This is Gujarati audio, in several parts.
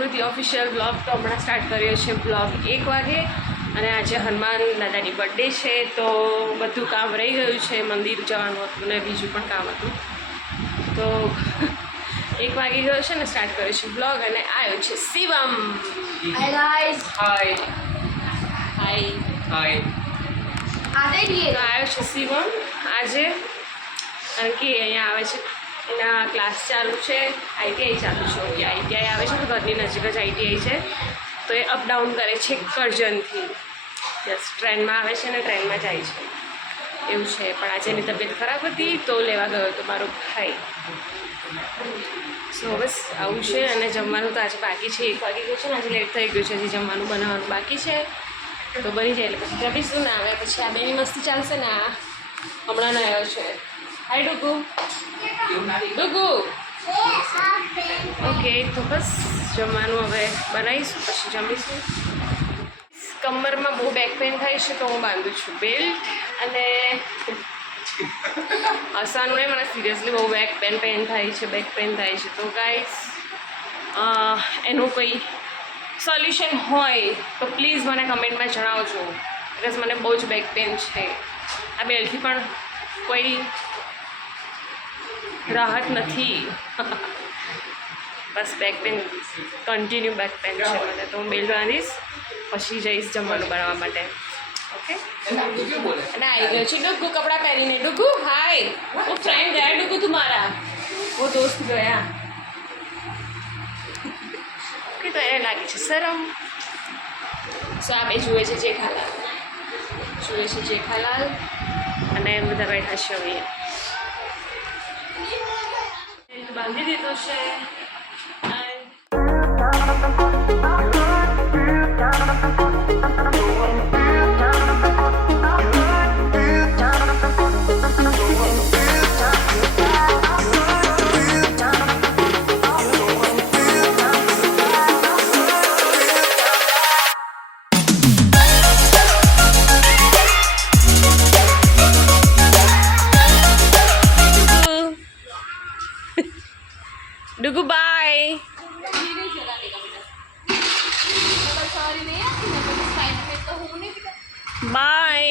સમૃદ્ધિ ઓફિશિયલ બ્લોગ તો હમણાં સ્ટાર્ટ કર્યો છે બ્લોગ 1 વાગે અને આજે હનુમાન દાદાની બર્થડે છે તો બધું કામ રહી ગયું છે, મંદિર જવાનું હતું ને બીજું પણ કામ હતું તો 1 વાગી ગયો છે ને સ્ટાર્ટ કર્યો છે બ્લોગ અને આવ્યો છે શિવમ. Hi guys. હાય હાય હાય. આવ્યો છે શિવમ આજે કારણ કે અહીંયા આવે છે એના ક્લાસ ચાલુ છે, આઈટીઆઈ ચાલુ છે. ઓકે, આઈટીઆઈ આવે છે તો ઘરની નજીક જ આઈટીઆઈ છે તો એ અપડાઉન કરે છે કરજણથી. યસ, ટ્રેનમાં આવે છે ને ટ્રેનમાં જાય છે એવું છે. પણ આજે એની તબિયત ખરાબ હતી તો લેવા ગયો હતો મારો ભાઈ. સો બસ આવું છે અને જમવાનું તો આજે બાકી છે. 1 વાગી ગયો છે ને આજે લેટ થઈ ગયું છે, હજી જમવાનું બનાવવાનું બાકી છે તો બની જાય એટલે પછી જમીશું ને આવે પછી આ બેની મસ્તી ચાલશે ને. આ હમણાં ન આવ્યો છે. હાય ડુગુ. ડુગુ. ઓકે, તો બસ જમવાનું હવે બનાવીશું પછી જમીશું. કમરમાં બહુ બેક પેન થાય છે તો હું બાંધું છું બેલ્ટ અને હસવાનું નહીં, મને સિરિયસલી બહુ બેક પેન થાય છે તો ગાઈસ એનું કંઈ સોલ્યુશન હોય તો પ્લીઝ મને કમેન્ટમાં જણાવજો બિકોઝ મને બહુ જ બેક પેન છે. આ બેલ્ટથી પણ કોઈ રાહત નથી. બસ back pain continue back pain છે મને તો હું બેલ્ટ બાંધીશ પછી જઈશ જમવાનું બનાવવા માટે. ઓકે, અને આવી ગયો છે ડુગુ કપડાં પહેરીને. ડુગુ હાય, वो फ्रेंड गया डुगू तुम्हारा, वो दोस्त गया. ઓકે, તો એને લાગી છે શરમ. સો આ બે જુએ છે જેઠાલાલ અને બધા બેઠા છે. હવે બાંધી દીધો છે. डुगू बाय बाय.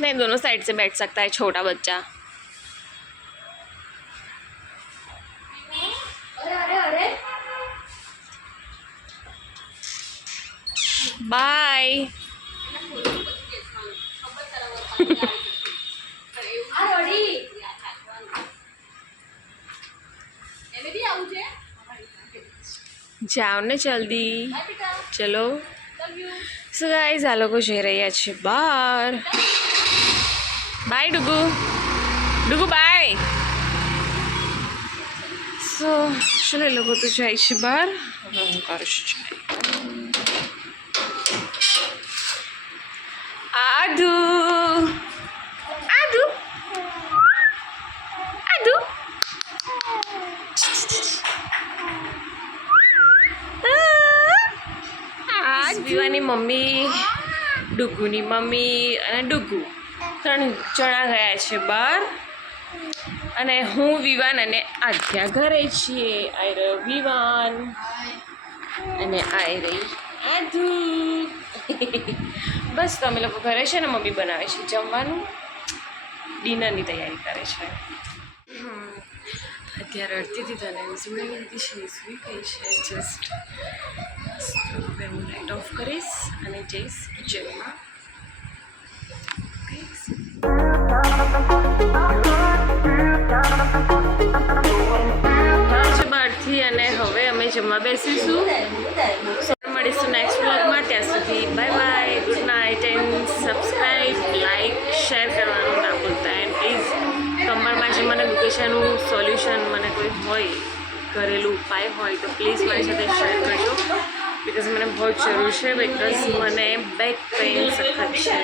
नहीं, दोनों साइड से बैठ सकता है छोटा बच्चा. बाय. જાઓ ને જલ્દી, ચલો. સો ગાઈઝ આ લોકો જઈ રહ્યા છે બહાર. બાય ડુગુ. ડુગુ બાય. સો ચલો એ લોકો તો જાય છે બહાર. હવે હું કરીશ આદુ. આદુ આદુ વિવાની મમ્મી, ડુગુની મમ્મી અને ડુગુ 3 જણા ગયા છે બહાર અને હું વિવાન અને આધ્યા ઘરે છીએ. આઈ રહ્યો વિવાન અને આઈ રહી આધુ. બસ તો અમે લોકો ઘરે છે ને મમ્મી બનાવે છે જમવાનું, ડિનરની તૈયારી કરે છે. અત્યારે અડધી હતી તને સુઈ લીધી છે, સુઈ ગઈ છે જસ્ટ. હવે હું લાઇટ ઓફ કરીશ અને જઈશ કિચનમાં. બહારથી અને હવે અમે જમવા બેસીશું. મળીશું નેક્સ્ટ વ્લોગમાં. ત્યાં સુધી bye bye, good night and subscribe, like, share કરવાનું ના ભૂલતા. એન્ડ પ્લીઝ કમરમાં જે મને દુખેશાનું સોલ્યુશન મને કોઈ હોય, ઘરેલું ઉપાય હોય તો પ્લીઝ મારી સાથે શેર કરજો બિકોઝ મને બહુ જ જરૂર છે. બિકોઝ મને બેક પેઇન સખત છે.